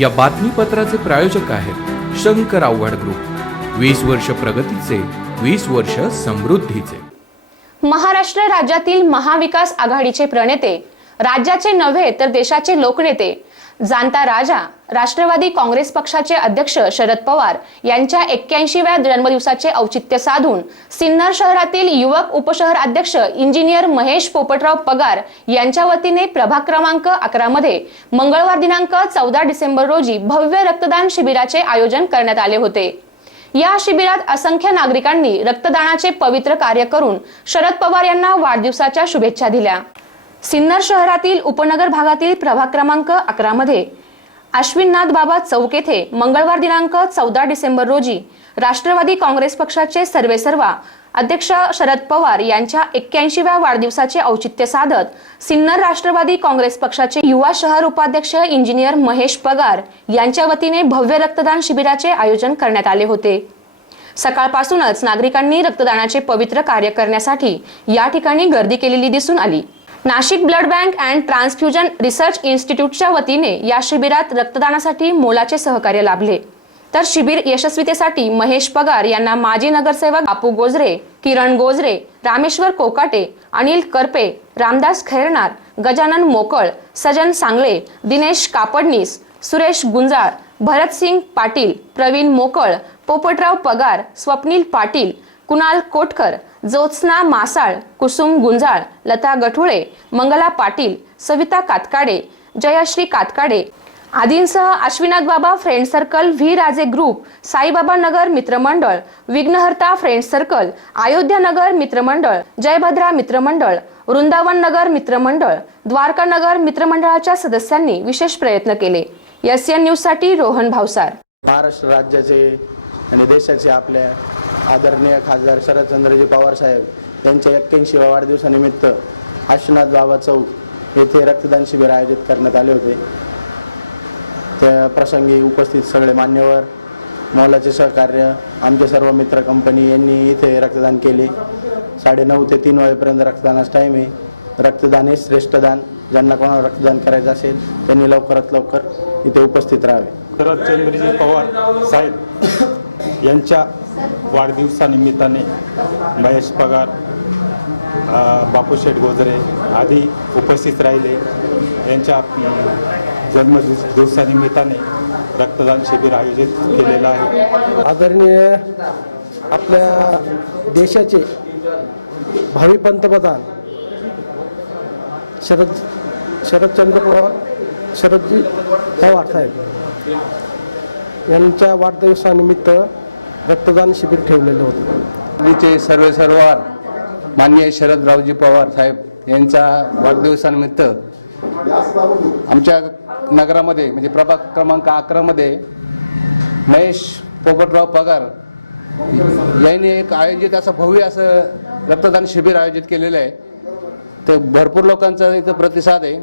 या बातमीपत्राचे प्रायोजक आहेत शंकर आव्हाड ग्रुप. वीस वर्ष प्रगतीचे वीस वर्ष समृद्धीचे. महाराष्ट्र राज्यातील महाविकास आघाडीचे प्रणेते राज्याचे नव्हे तर देशाचे लोकनेते जाणता राजा राष्ट्रवादी काँग्रेस पक्षाचे अध्यक्ष शरद पवार यांच्या एक्क्याऐंशीव्या जन्मदिवसाचे औचित्य साधून सिन्नर शहरातील युवक उपशहर अध्यक्ष इंजिनियर महेश पोपटराव पगार यांच्या वतीने प्रभाग क्रमांक अकरा मध्ये मंगळवार दिनांक चौदा डिसेंबर रोजी भव्य रक्तदान शिबिराचे आयोजन करण्यात आले होते. या शिबिरात असंख्य नागरिकांनी रक्तदानाचे पवित्र कार्य करून शरद पवार यांना वाढदिवसाच्या शुभेच्छा दिल्या. सिन्नर शहरातील उपनगर भागातील प्रभाग क्रमांक अकरा मध्ये अश्विननाथ बाबा चौक येथे मंगळवार दिनांक चौदा डिसेंबर रोजी राष्ट्रवादी काँग्रेस पक्षाचे सर्वेसर्वा अध्यक्ष शरद पवार यांच्या एक्क्याऐंशीव्या वाढदिवसाचे औचित्य साधत सिन्नर राष्ट्रवादी काँग्रेस पक्षाचे युवा शहर उपाध्यक्ष इंजिनियर महेश पगार यांच्या वतीने भव्य रक्तदान शिबिराचे आयोजन करण्यात आले होते. सकाळपासूनच नागरिकांनी रक्तदानाचे पवित्र कार्य करण्यासाठी या ठिकाणी गर्दी केलेली दिसून आली. Nashik blood bank and transfusion research इन्स्टिट्यूटच्या वतीने या शिबिरात रक्तदानासाठी मोलाचे सहकार्य लाभले. तर शिबिर यशस्वीतेसाठी महेश पगार यांना माजी नगरसेवक बापू गोजरे किरण गोजरे रामेश्वर कोकाटे अनिल करपे रामदास खैरनार गजानन मोकळ सजन सांगळे दिनेश कापडनीस सुरेश गुंजाळ भरतसिंग पाटील प्रवीण मोकळ पोपटराव पगार स्वप्नील पाटील कुणाल कोटकर ज्योत्स्ना मासाळ कुसुम गुंजाळ लता गठुळे मंगला पाटील सविता कातकाडे जयश्री कातकाडे आदींसह Ashwinath Baba friend circle V Raje group Saibaba Nagar मित्रमंडळ विघ्नहर्ता फ्रेंड सर्कल अयोध्या नगर मित्रमंडळ जयभद्रा मित्रमंडळ वृंदावन नगर मित्रमंडळ द्वारका नगर मित्रमंडळाच्या सदस्यांनी विशेष प्रयत्न केले. एस एन न्यूजसाठी रोहन भावसार. महाराष्ट्र राज्याचे आणि देशाचे आपल्या आदरणीय खासदार शरदचंद्रजी पवार साहेब यांच्या एक्क्याऐंशीव्या वाढदिवसानिमित्त आशुनाथ बाबा चौक येथे रक्तदान शिबिर आयोजित करण्यात आले होते. त्या प्रसंगी उपस्थित सगळे मान्यवर मोलाचे सहकार्य आमचे सर्व मित्र कंपनी यांनी इथे रक्तदान केले. साडेनऊ ते तीन वाजेपर्यंत रक्तदानाचा टाईम आहे. रक्तदान हे श्रेष्ठदान ज्यांना कोणाला रक्तदान करायचं असेल त्यांनी लवकरात लवकर इथे उपस्थित राहावे. शरदचंद्रजी पवार साहेब यांच्या वाढदिवसानिमित्ताने महेश पगार बापू शेठ गोजरे आदी उपस्थित राहिले. यांच्या जन्मदिवसानिमित्ताने रक्तदान शिबिर आयोजित केलेलं आहे. आदरणीय आपल्या देशाचे भावी पंतप्रधान शरद शरदचंद्र पवार शरदजी पवार साहेब यांच्या वाढदिवसानिमित्त रक्तदान शिबिर ठेवलेलं होतं. दिल्लीचे सर्वे सर्वार माननीय शरदरावजी पवार साहेब यांच्या वाढदिवसानिमित्त आमच्या नगरामध्ये म्हणजे प्रभाग क्रमांक अकरामध्ये महेश पोपटराव पगार यांनी एक आयोजित असं भव्य असं रक्तदान शिबिर आयोजित केलेलं आहे. ते भरपूर लोकांचा इथं प्रतिसाद आहे.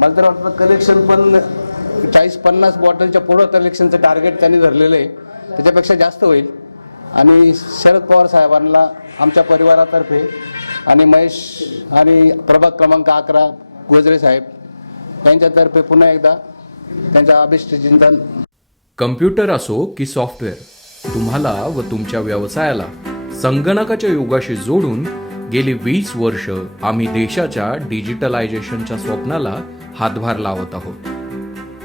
मला तर वाटतं कलेक्शन पण चाळीस पन्नास बॉटलच्या पुढं कलेक्शनचं टार्गेट त्यांनी धरलेलं आहे. त्याच्यापेक्षा जास्त होईल. आणि शरद पवार साहेबांना आमच्या परिवारातर्फे आणि महेश आणि प्रभाग क्रमांक अकरा गोजरे साहेब यांच्यातर्फे पुन्हा एकदा त्यांच्या अभिष्ट चिंतन कम्प्युटर असो की सॉफ्टवेअर तुम्हाला व तुमच्या व्यवसायाला संगणकाच्या युगाशी जोडून गेली वीस वर्ष आम्ही देशाच्या डिजिटलायझेशनच्या स्वप्नाला हातभार लावत आहोत.